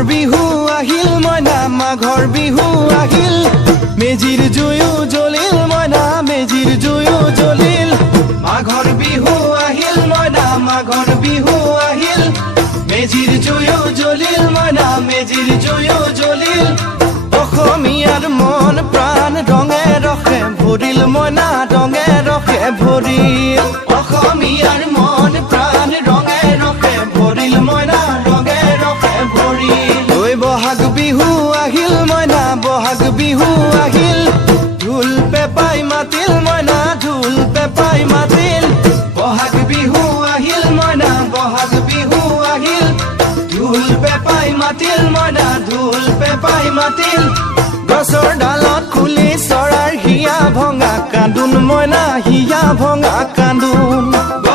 বিহু আহিল মইনা মাঘৰ বিহু আহিল মেজিৰ জুয়ো জ্বলিল মইনা মেজিৰ জুয়ো জ্বলিল মাঘৰ বিহু আহিল মইনা মাঘৰ বিহু আহিল মেজিৰ জুয়ো জ্বলিল মইনা মেজিৰ জুয়ো জ্বলিল অসমীয়াৰ মন প্ৰাণ ৰঙে ৰখে ভৰিল মইনা ৰঙে ৰখে ভৰিল অসমীয়াৰ মন প্ৰাণ ৰঙে ৰখে ভৰিল মইনা ৰঙে ৰখে ভৰিল ঐ বহাগ বিহু আহিল মইনা বহাগ বিহু আহিল ঢোল পেপাই মাতিল মইনা ঢোল পেপাই মাতিল বহাগ বিহু আহিল মইনা বহাগ বিহু আহিল ঢোল পেপাই মাতিল মইনা ঢোল পেপাই মাতিল গছৰ ডালত খুলি চৰাৰ হিয়া ভঙা কান্দোন মইনা হিয়া ভঙা কান্দোন